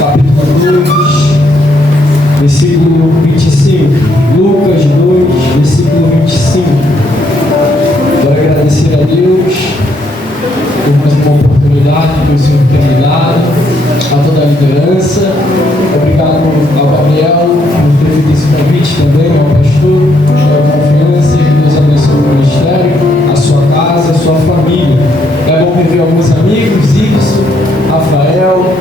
capítulo 2, versículo 25. Lucas 2, versículo 25. Quero agradecer a Deus por mais uma oportunidade que o Senhor tem me dado, a toda a liderança. Obrigado ao Gabriel por ter feito esse convite também, ao pastor, pela confiança. Que Deus abençoe o ministério, a sua casa, a sua família. É bom rever alguns amigos, Ibson, Rafael,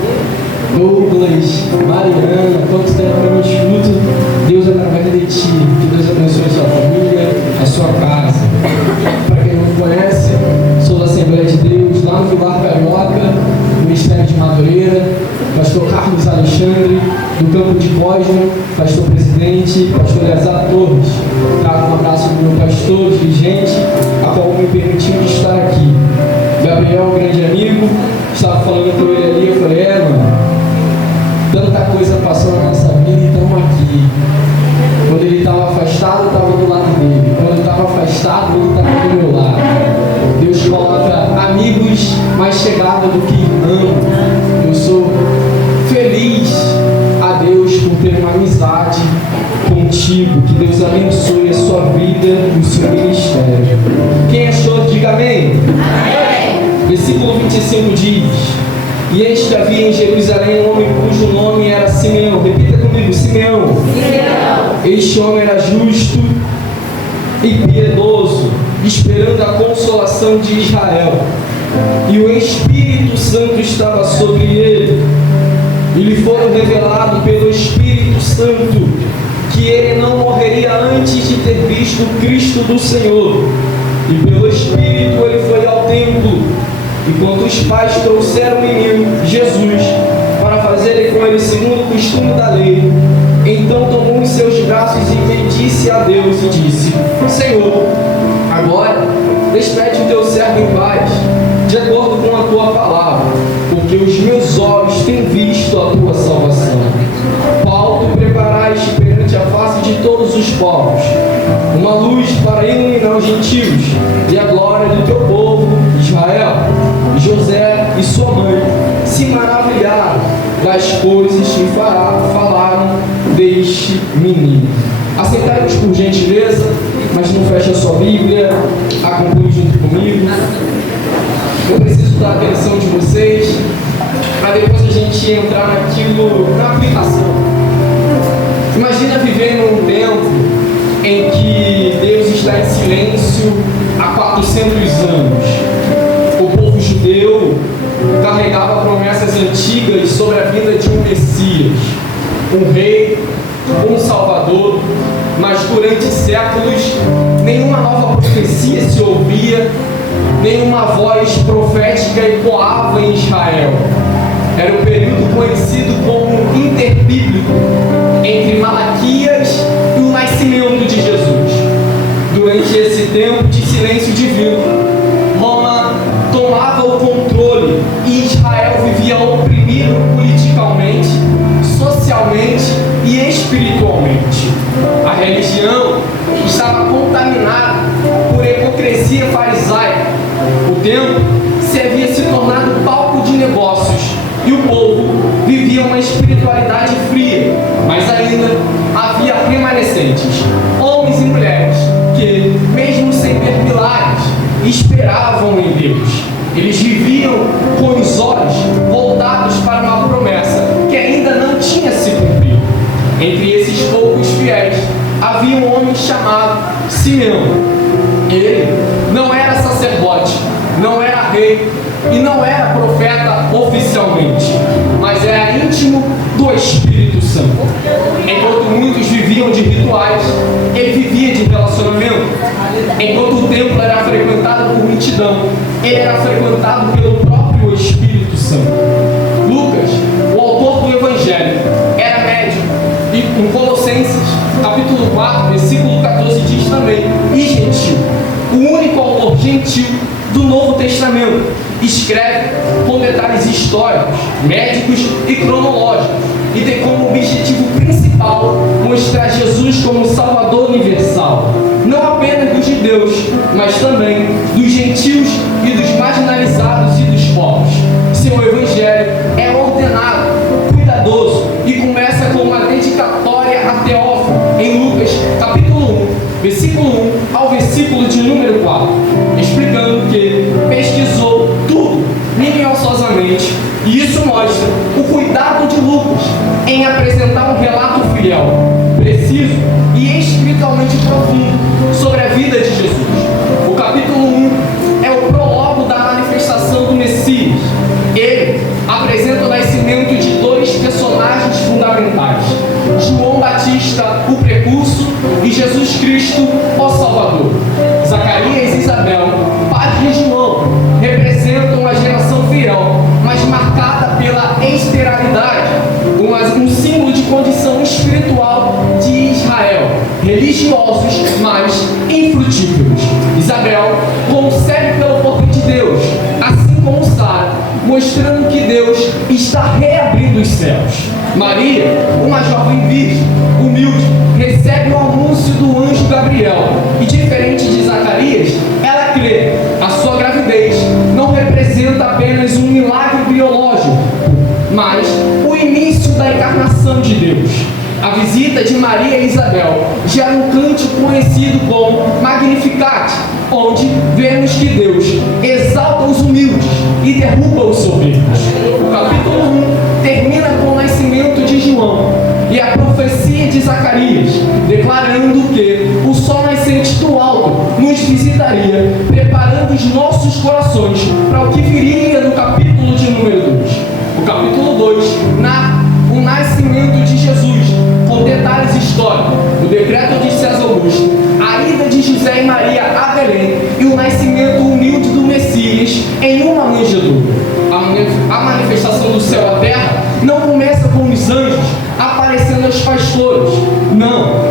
Douglas, Mariana. Quanto tempo eu não escuto Deus através de ti. Que Deus abençoe a sua família, a sua casa. Para quem não me conhece, sou da Assembleia de Deus, lá no Vilar Carioca, Ministério de Madureira. Pastor Carlos Alexandre, do Campo de Cosmo, pastor presidente, pastor Eleazar Torres. Trago um abraço do meu pastor, dirigente, a qual me permitiu de estar aqui. Gabriel, um grande amigo, estava falando com ele ali, eu falei, mano, tanta coisa passou na nossa vida e estamos aqui. Quando ele estava afastado, eu estava do lado dele. Quando ele estava afastado, ele estava do meu lado. Deus coloca amigos mais chegados do que irmão. Eu sou feliz a Deus por ter uma amizade contigo. Que Deus abençoe a sua vida e o seu ministério. Quem achou, diga amém. Amém. Versículo 25 diz: E eis que havia em Jerusalém um homem cujo nome era Simeão. Repita comigo, Simeão. Simeão. Este homem era justo e piedoso, esperando a consolação de Israel. E o Espírito Santo estava sobre ele. E lhe foram revelado pelo Espírito Santo que ele não morreria antes de ter visto o Cristo do Senhor. E pelo Espírito ele foi ao templo. E quando os pais trouxeram o menino, Jesus, para fazerem com ele segundo o costume da lei, então tomou em seus braços e bendisse a Deus e disse: Senhor, agora despede o teu servo em paz, de acordo com a tua palavra, porque os meus olhos têm visto a tua salvação, qual tu preparaste perante a face de todos os povos, uma luz para iluminar os gentios e a glória do teu povo Israel. E José e sua mãe se maravilharam das coisas que falaram deste menino. Aceitai-vos por gentileza, mas não feche a sua Bíblia, acompanhe junto comigo. Eu preciso da atenção de vocês para depois a gente entrar na aplicação. Imagina viver num tempo em que Deus está em silêncio há 400 anos. O povo judeu carregava promessas antigas sobre a vinda de um Messias, um rei, um salvador, mas durante séculos nenhuma nova profecia se ouvia, nenhuma voz profética ecoava em Israel. Era o período conhecido como interbíblico, entre Malaquias e o nascimento de Jesus. Durante esse tempo de silêncio divino, Roma tomava o controle e Israel vivia oprimido politicamente, socialmente e espiritualmente. A religião estava contaminada por hipocrisia farisaica. O templo se havia se tornado palco de negócios e o povo vivia uma espiritualidade fria, mas ainda havia remanescentes, homens e mulheres, que, mesmo sem ver milagres, esperavam em Deus. Eles viviam com os olhos voltados para uma promessa que ainda não tinha se cumprido. Entre esses poucos fiéis, havia um homem chamado Simeão. Ele não era sacerdote, não era rei e não era profeta oficialmente, mas era íntimo do Espírito Santo. Enquanto muitos viviam de rituais, ele vivia de relacionamento. Enquanto o templo era frequentado por multidão, ele era frequentado pelo próprio Espírito Santo. Lucas, o autor do Evangelho, era médico, e em Colossenses, capítulo 4, versículo 14, diz também: e gentil, o único autor gentil do Novo Testamento, escreve com detalhes históricos, médicos e cronológicos, e tem como objetivo principal mostrar Jesus como Salvador universal, não apenas dos judeus, mas também dos gentios e dos marginalizados e dos povos. Seu Evangelho é ordenado, cuidadoso dedicatória a Teófilo, em Lucas, capítulo 1, versículo 1 ao versículo de número 4, explicando que pesquisou tudo minuciosamente, e isso mostra o cuidado de Lucas em apresentar um relato fiel, preciso e espiritualmente profundo sobre a vida de Jesus. O capítulo 1 é o prólogo da manifestação do Messias. Ele apresenta o nascimento de dois personagens fundamentais: João Batista, o precurso, e Jesus Cristo, o Salvador. Zacarias e Isabel, pais de João, representam uma geração fiel, mas marcada pela esterilidade, um símbolo de condição espiritual de Israel, religiosos, mas infrutíferos. Isabel concebe pelo poder de Deus, assim como Sara, mostrando que Deus está reabrindo os céus. Maria, uma jovem virgem, humilde, recebe o anúncio do anjo Gabriel e, diferente de Zacarias, ela crê. A sua gravidez não representa apenas um milagre biológico, mas o início da encarnação de Deus. A visita de Maria e Isabel gera um cântico conhecido como Magnificat, onde vemos que Deus exalta os humildes e derruba os soberbos. O capítulo 1 termina com o nascimento de João e a profecia de Zacarias, declarando que o sol nascente do alto nos visitaria, preparando os nossos corações para o que viria no capítulo de número 2. O capítulo 2 narra o nascimento de Jesus, com detalhes históricos, o decreto de César Augusto, a ida de José e Maria a Belém e o nascimento humilde do Messias em uma manjedoura. A manifestação do céu à terra não começa com os anjos aparecendo aos pastores, não,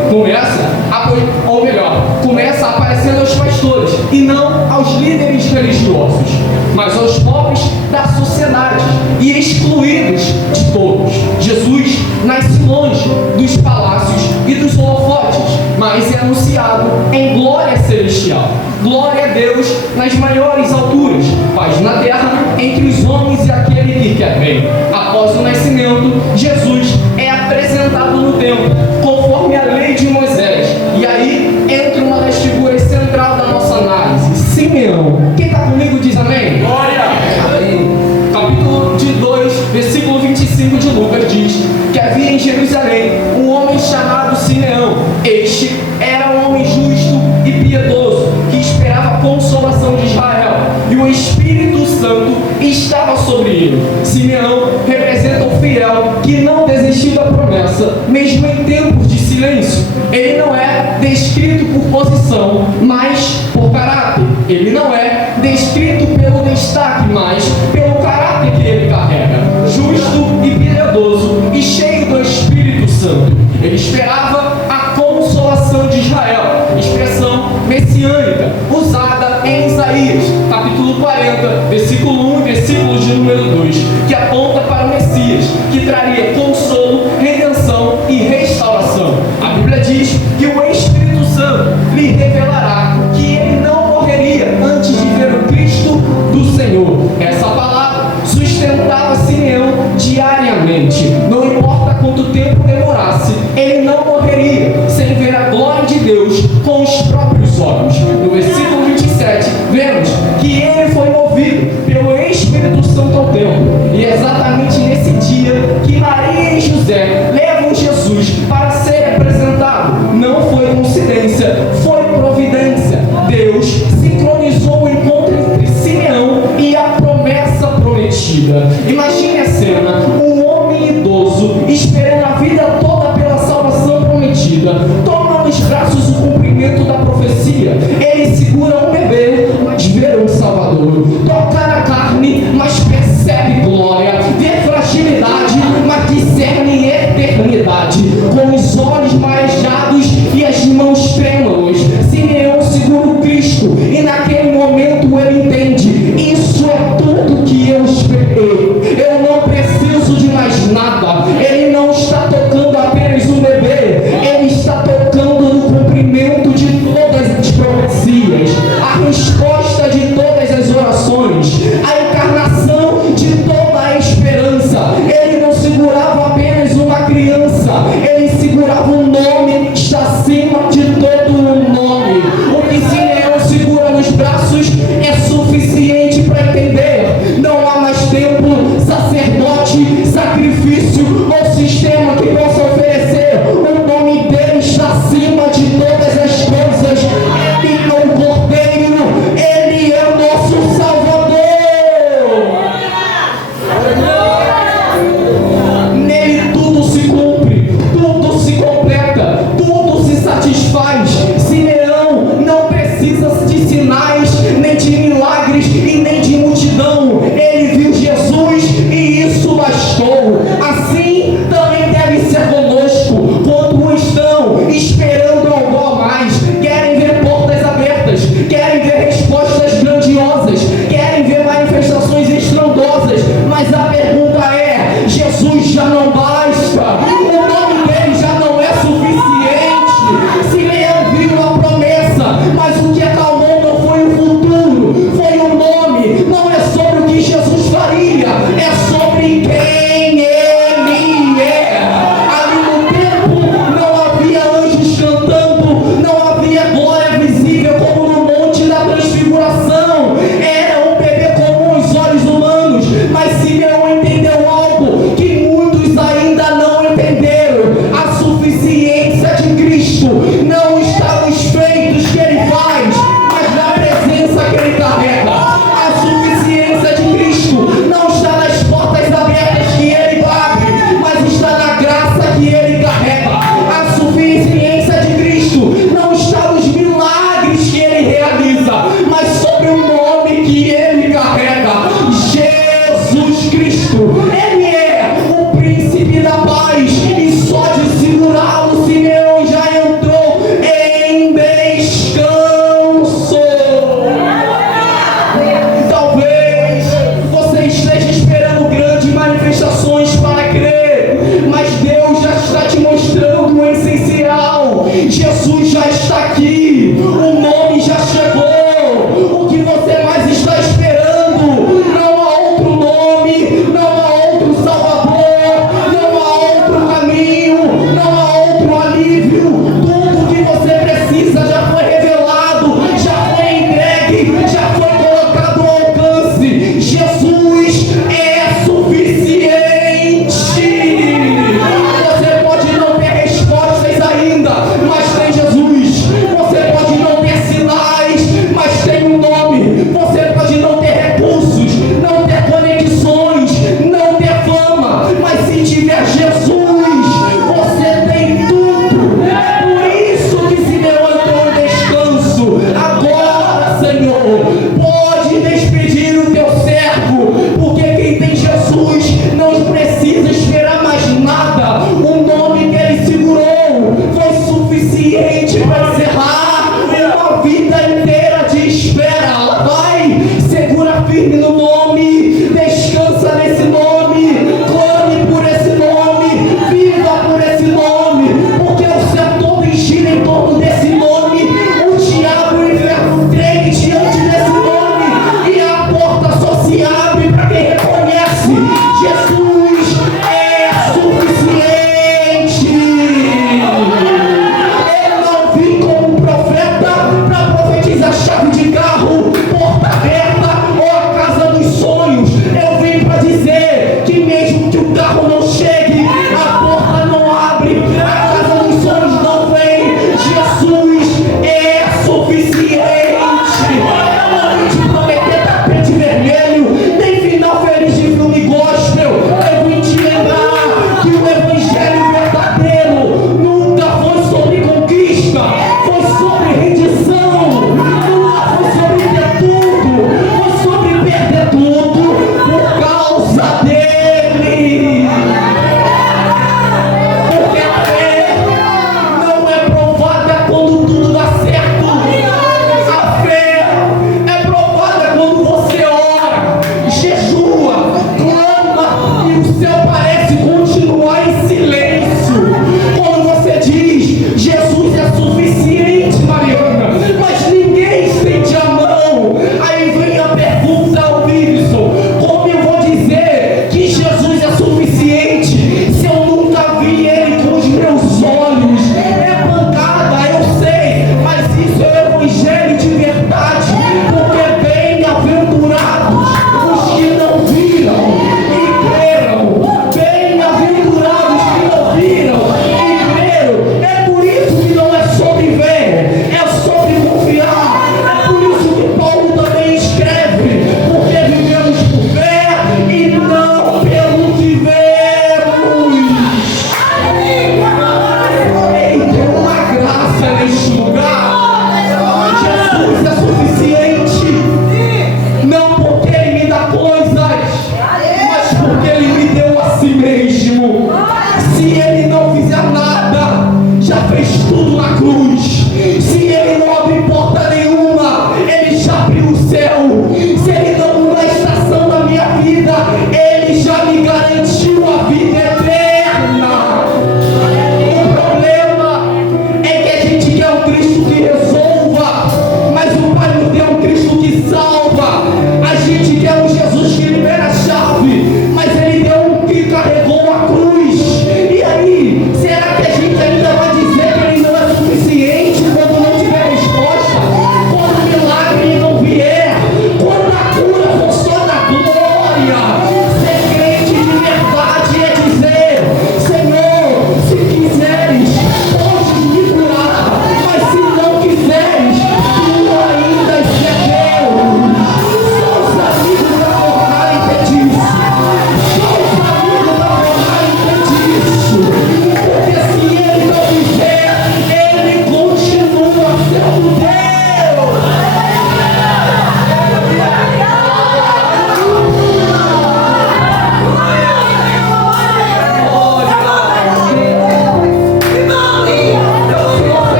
começa aparecendo aos pastores e não aos líderes religiosos, mas aos pobres da sociedade e excluídos de todos. Jesus nasce longe dos palácios e dos holofotes, mas é anunciado em glória celestial. Glória a Deus nas maiores alturas, paz na terra entre os homens e aquele que quer bem. Após o nascimento, Jesus é apresentado no templo, conforme a lei de Moisés. E aí entra uma das figuras centrais da nossa análise, Simeão. Quem está comigo diz amém? Glória! Capítulo de 2, versículo 25 de Lucas diz que havia em Jerusalém um homem chamado Simeão. Este era um homem justo e piedoso, que esperava a consolação de Israel, e o Espírito Santo estava sobre ele. Simeão representa o fiel que não desistiu da promessa, mesmo em tempos de silêncio. Ele não é descrito por posição, mas por caráter. Ele não é descrito pelo destaque, mas pelo caráter que ele carrega. Justo e piedoso e cheio do Espírito Santo. Ele esperava a consolação de Israel, expressão messiânica usada em Isaías, capítulo 40, versículo 1 e versículo de número 2, que aponta para o Messias, que traria consolo, redenção e restauração. A Bíblia diz que o Espírito Santo lhe revelará que ele não morreria antes de ver o Cristo do Senhor. Essa palavra sustentava Simeão diariamente. Não importa quanto tempo demorasse, ele não morreria sem ver a glória de Deus com os próprios olhos. No versículo 27, vemos que ele foi movido pelo Espírito Santo ao templo. E é exatamente nesse dia que Maria e José levam Jesus para ser apresentado. Não foi coincidência, foi providência. Deus sincronizou o encontro entre Simeão e a promessa prometida. Imagine a cena, um homem idoso esperando a vida toda pela salvação prometida, toma nos braços o cumprimento da profecia. Ele segura um bebê, mas vê um Salvador. Toca na carne, mas percebe glória. Vê fragilidade, mas discerne eternidade. Com os olhos marejados e as mãos trêmulas, Simeão segura o Cristo, e naquele momento ele entende: isso é tudo que eu esperei. Eu não preciso de mais nada. Ele não está tocando apenas um bebê, ele está tocando no cumprimento de todas as profecias, a resposta de todas as orações, a encarnação de toda a esperança. Ele já não basta, o nome dele já não é suficiente. Simeão viu a promessa, mas o que acalmou não foi o futuro, foi o nome. Não é sobre o que Jesus faria, é sobre quem ele é. Ali no tempo não havia anjos cantando, não havia glória visível como no monte da transfiguração. Era um bebê comum aos olhos humanos, mas Simeão entendeu algo que muitos ainda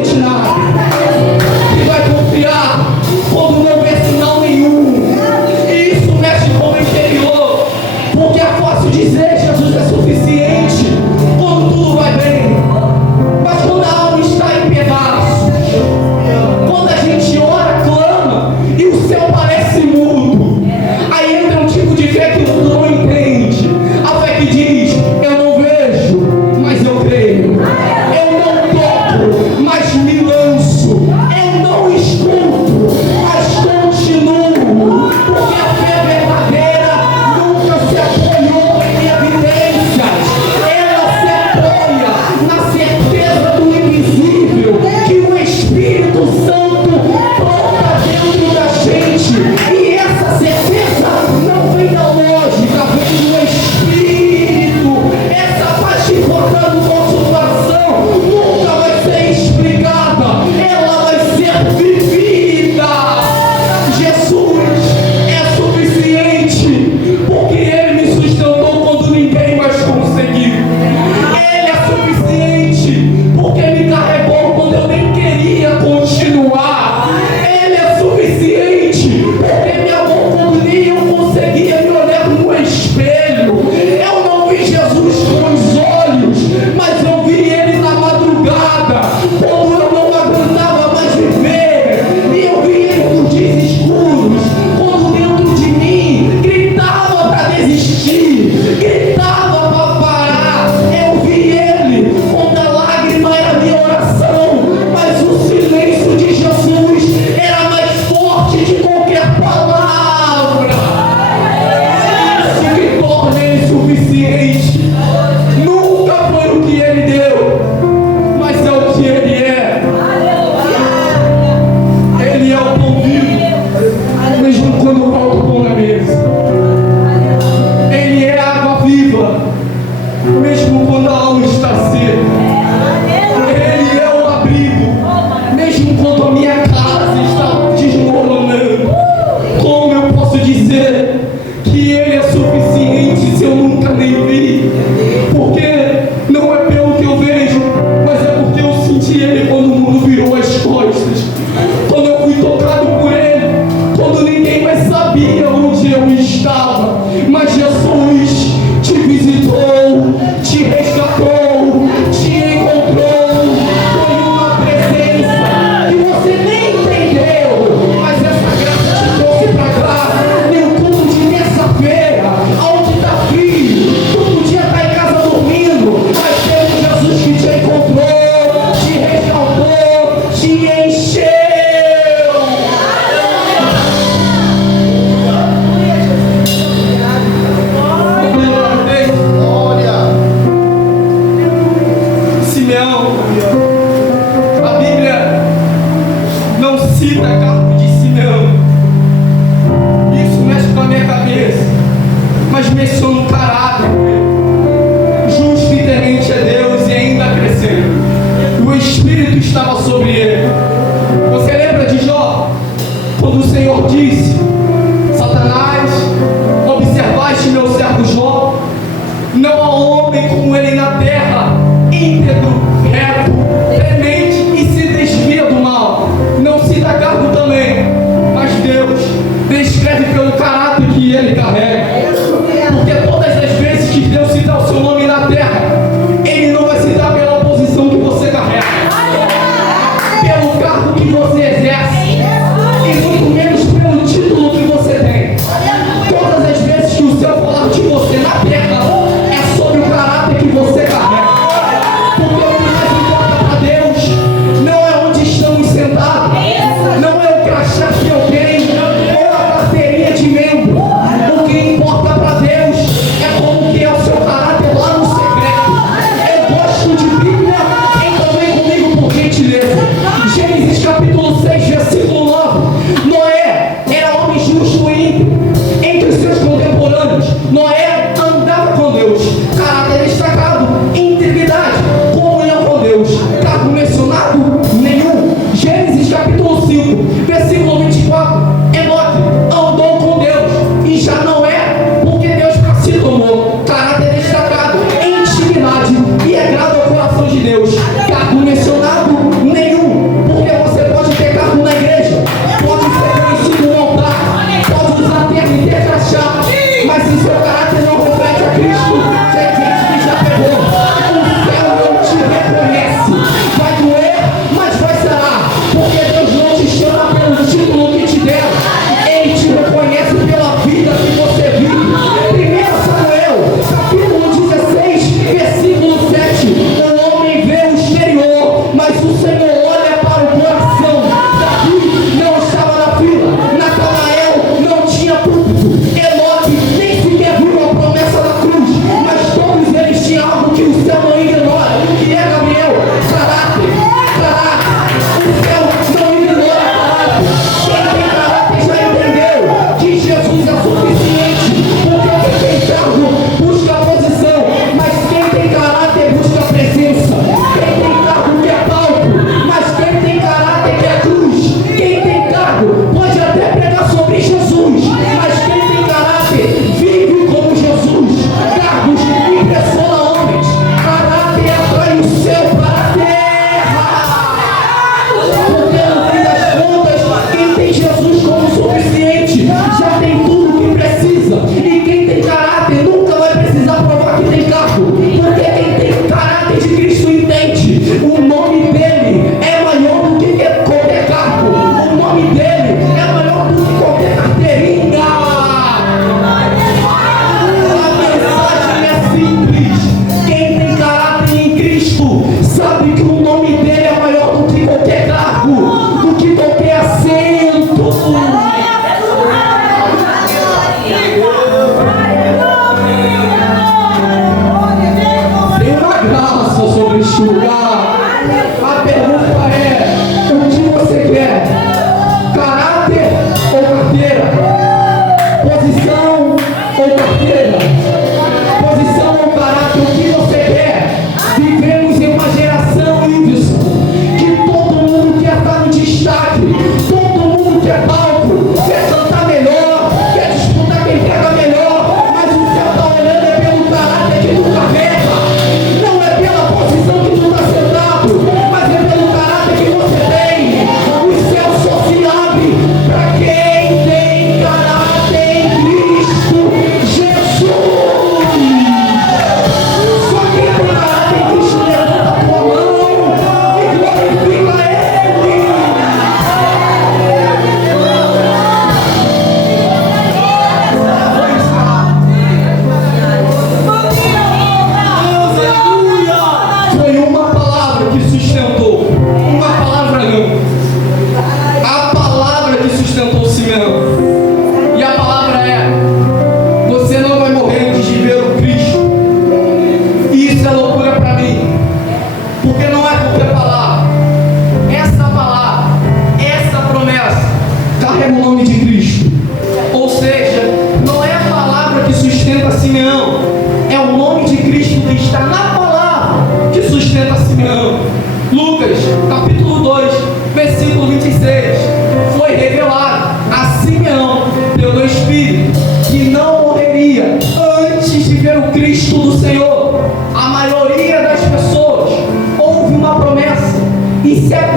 sente nada, que vai confiar quando não vê sinal nenhum. E isso mexe com o interior, porque é fácil dizer Jesus é suficiente quando tudo vai bem, mas quando a alma está em pedaços, quando a gente ora, clama e o céu parece mudo, aí entra um tipo de fé que o mundo não entende, a fé que diz: eu não vejo, mas eu creio, eu não toco, mas me lanço, eu não escuto, mas continuo, porque a fé verdadeira nunca se apoiou em evidências, ela se apoia na certeza do invisível, que o Espírito Santo toca dentro da gente, e essa certeza não vem da lógica, vem do Espírito. Essa paz que portanto consultação nunca vai ser explicada, ela vai ser vivida. Jesus é suficiente, porque Ele me sustentou quando ninguém mais conseguiu. Ele é suficiente, porque me carregou quando eu nem queria continuar. Ele é suficiente, porque me amou quando nem eu conseguia me olhar no espelho. Eu não vi Jesus com os olhos, mas eu vi Ele na madrugada, quando eu não aguentava mais viver. E eu vi Ele nos dias escuros, quando dentro de mim gritava para desistir, gritava para parar. Eu vi Ele quando a lágrima era minha oração, mas o silêncio de Jesus era mais forte de qualquer palavra. Isso que torna Ele suficiente. Nunca foi o que Ele deu, mas é o que Ele é. Ele é o pão vivo, mesmo quando falta o pão na mesa. Ele é a água viva, mesmo quando a alma está seca. Ele é o abrigo, mesmo quando a minha casa está desmoronando. Como eu posso dizer que Ele é suficiente se eu nunca nem vi? Porque não é pelo que eu vejo, mas é porque eu senti Ele quando o mundo virou as costas, quando eu fui tocado por Ele, quando ninguém mais sabia onde eu estava. Mas Jesus te visitou, te resgatou, te encontrou. Foi uma presença que você nem entendeu, mas essa graça te trouxe para cá. No culto de terça-feira, onde está frio, tu podia estar em casa dormindo, mas teve Jesus que te encontrou, te resgatou, te encheu. Simeão, a Bíblia não cita cargo de Simeão. Isso mexe com a minha cabeça, mas menciona o caráter dele. Justo e temente a Deus e ainda crescendo. O Espírito estava sobre ele. Você lembra de Jó? Quando o Senhor disse: Satanás, observaste meu servo Jó? Não há homem como ele na terra, íntegro, reto, temente e se desvia do mal. Não cita cargo também, mas Deus descreve pelo caráter que ele carrega. Porque todas as vezes que Deus cita o seu nome na terra, Ele não vai citar pela posição que você carrega, pelo cargo que você exerce, e muito menos pelo título que você tem. Todas as vezes que o céu falar de você na terra, é sobre o caráter que você carrega. Porque o que mais importa para Deus não é onde estamos sentados, não é o crachá que eu tenho, ou a carteirinha de membro. O que importa para Deus é como que é o seu caráter lá no secreto. Eu gosto de Bíblia, então vem comigo por gentileza. Gênesis capítulo 6, versículo 9. Noé era homem justo e íntegro entre os seus contemporâneos. Noé andava com Deus, caráter destacado, integridade, comunhão com Deus, cargo mencionado nenhum. Gênesis capítulo 5, versículo 24. Enoque andou com Deus e já não é, porque Deus se tomou, caráter destacado, intimidade e agrado ao coração de Deus, cargo mencionado nenhum.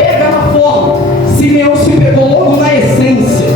pega na forma, Simeão se pegou logo na essência.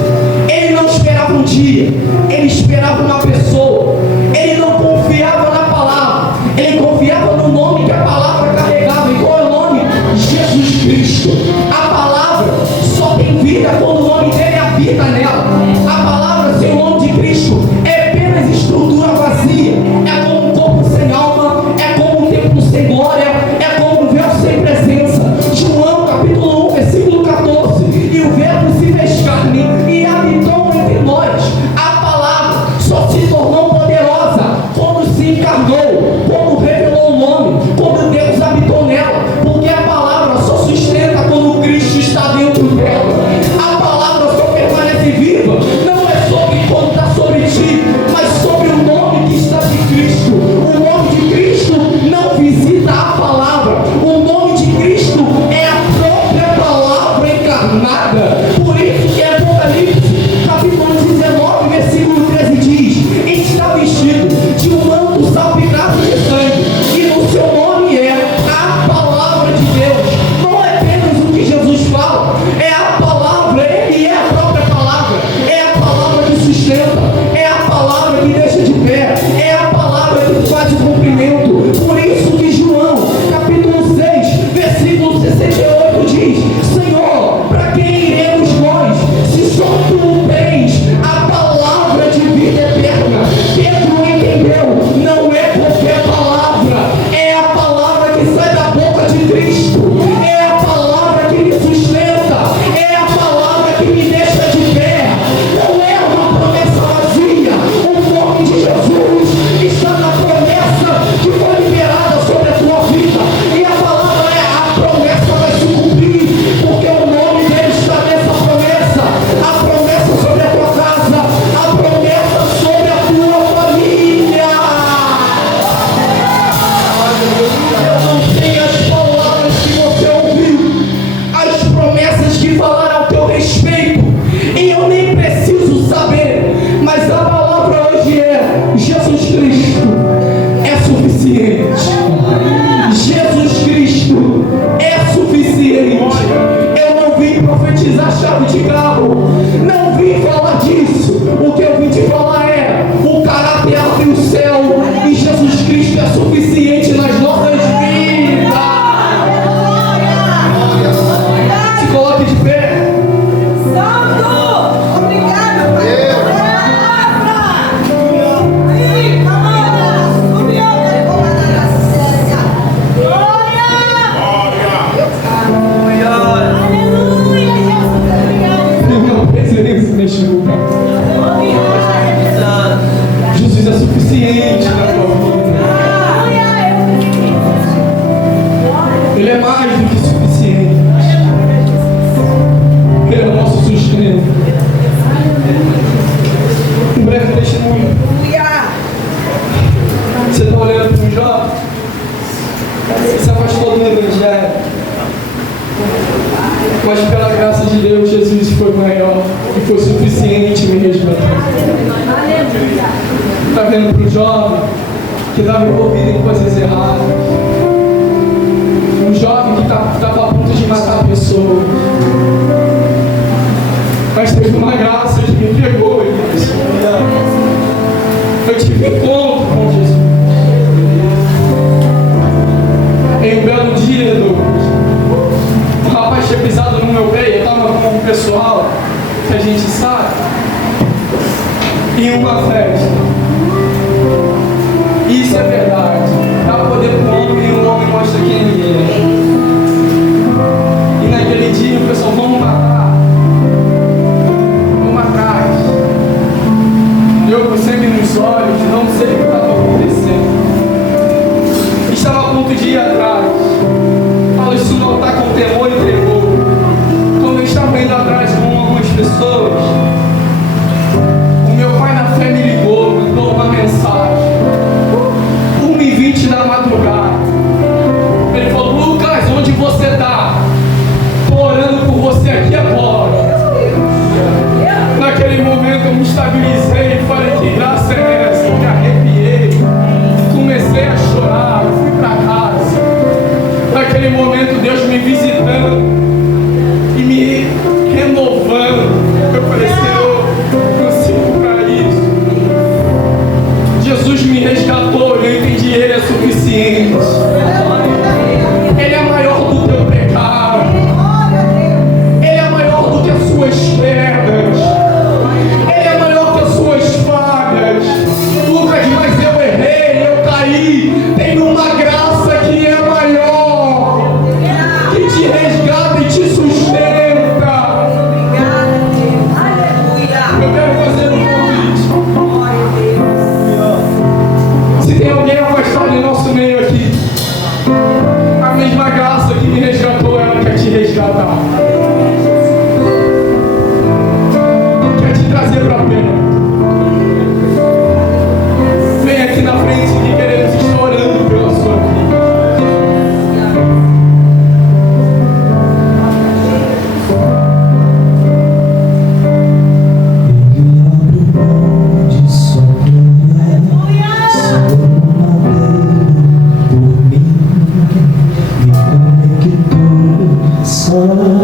Ele não esperava um dia, ele esperava uma pessoa. Ele não confiava na palavra, ele confiava no nome que a palavra carregava. E qual é o nome? Jesus Cristo. A palavra só tem vida quando o nome dele habita nela. A palavra sem o nome de Cristo é apenas estrutura vazia. É como um corpo sem alma, é como um templo sem glória, é como um véu sem presença. João capítulo 1, versículo 14. E o verbo se fez carne e habitou entre nós. A palavra só se tornou poderosa quando se encarnou, quando revelou o nome, quando Deus habitou nela. Porque a palavra só sustenta quando Cristo está dentro dela. A palavra só permanece viva, não é sobre quando está sobre ti, mas sobre o nome que está de Cristo. O nome de Cristo não visita a palavra, o nome de Cristo é a própria palavra encarnada. Por isso que Apocalipse, capítulo 19, versículo 13 diz: está vestido de um manto salpicado de sangue, e no seu nome é a palavra de Deus. Não é apenas o que Jesus fala, é a palavra, ele é a própria palavra, é a palavra que sustenta, é a palavra que deixa de pé, é a palavra que faz o cumprimento. Por isso que João, capítulo 6, versículo 68 diz: Senhor, para quem iremos nós, se só tu tens a palavra de vida eterna? Pedro entendeu, não é qualquer palavra, é a palavra que sai da boca de Cristo, é a palavra que me sustenta, é a palavra que me deixa de pé. Não é uma promessa vazia. O nome de Jesus está na promessa que foi liberada sobre a tua vida, e a palavra é: a promessa vai se cumprir, porque o nome dele está nessa promessa. A promessa sobre a tua casa, a promessa sobre a tua família. Eu não tenho as palavras que você ouviu, as promessas que falaram ao teu respeito, e eu nem preciso saber, mas a palavra hoje é: Jesus Cristo é suficiente. Jesus Cristo é suficiente. Eu não vim profetizar chave de carro, não vim falar disso. O que eu vim te falar é: o caráter abre o céu, e Jesus Cristo é suficiente nas nossas vidas. Se coloque de pé. Neste lugar, Jesus é suficiente na tua vida. Ele é mais do que suficiente. Ele é o nosso sustento. Um breve testemunho. Você está olhando para um jovem, se afastou do evangelho, mas pela graça de Deus, Jesus foi maior e foi suficiente me resgatar. Está vendo para o jovem que estava envolvido em coisas erradas, um jovem que estava a ponto de matar pessoas, mas teve uma graça que me pegou. Eu tive encontro com Jesus. Em um belo dia, o rapaz tinha pisado no meu pé. Eu estava com um pessoal que a gente sabe, em uma festa. Isso é verdade. Dá poder para o homem, e o homem mostra quem ele é. E naquele dia o pessoal: vamos matar, vamos atrás. Eu com sangue nos olhos, não sei o que estava acontecendo. Estava a ponto de ir atrás. Fala, isso não está com temor e tremor. Quando eu estava indo atrás com algumas pessoas, o meu pai na fé me ligou, mandou uma mensagem. 1h20 da madrugada. Ele falou: Lucas, onde você está? Estou orando por você aqui agora. Naquele momento eu me estabilizei e falei: que graça é essa? Me arrepiei, comecei a chorar, fui para casa. Naquele momento Deus me visitando, Natal. Quer te trazer para perto. Vem aqui na frente que queremos estar orando pela sua vida. Ele abre mão de sua glória, segurou uma madeira por mim, me conectou, salvou.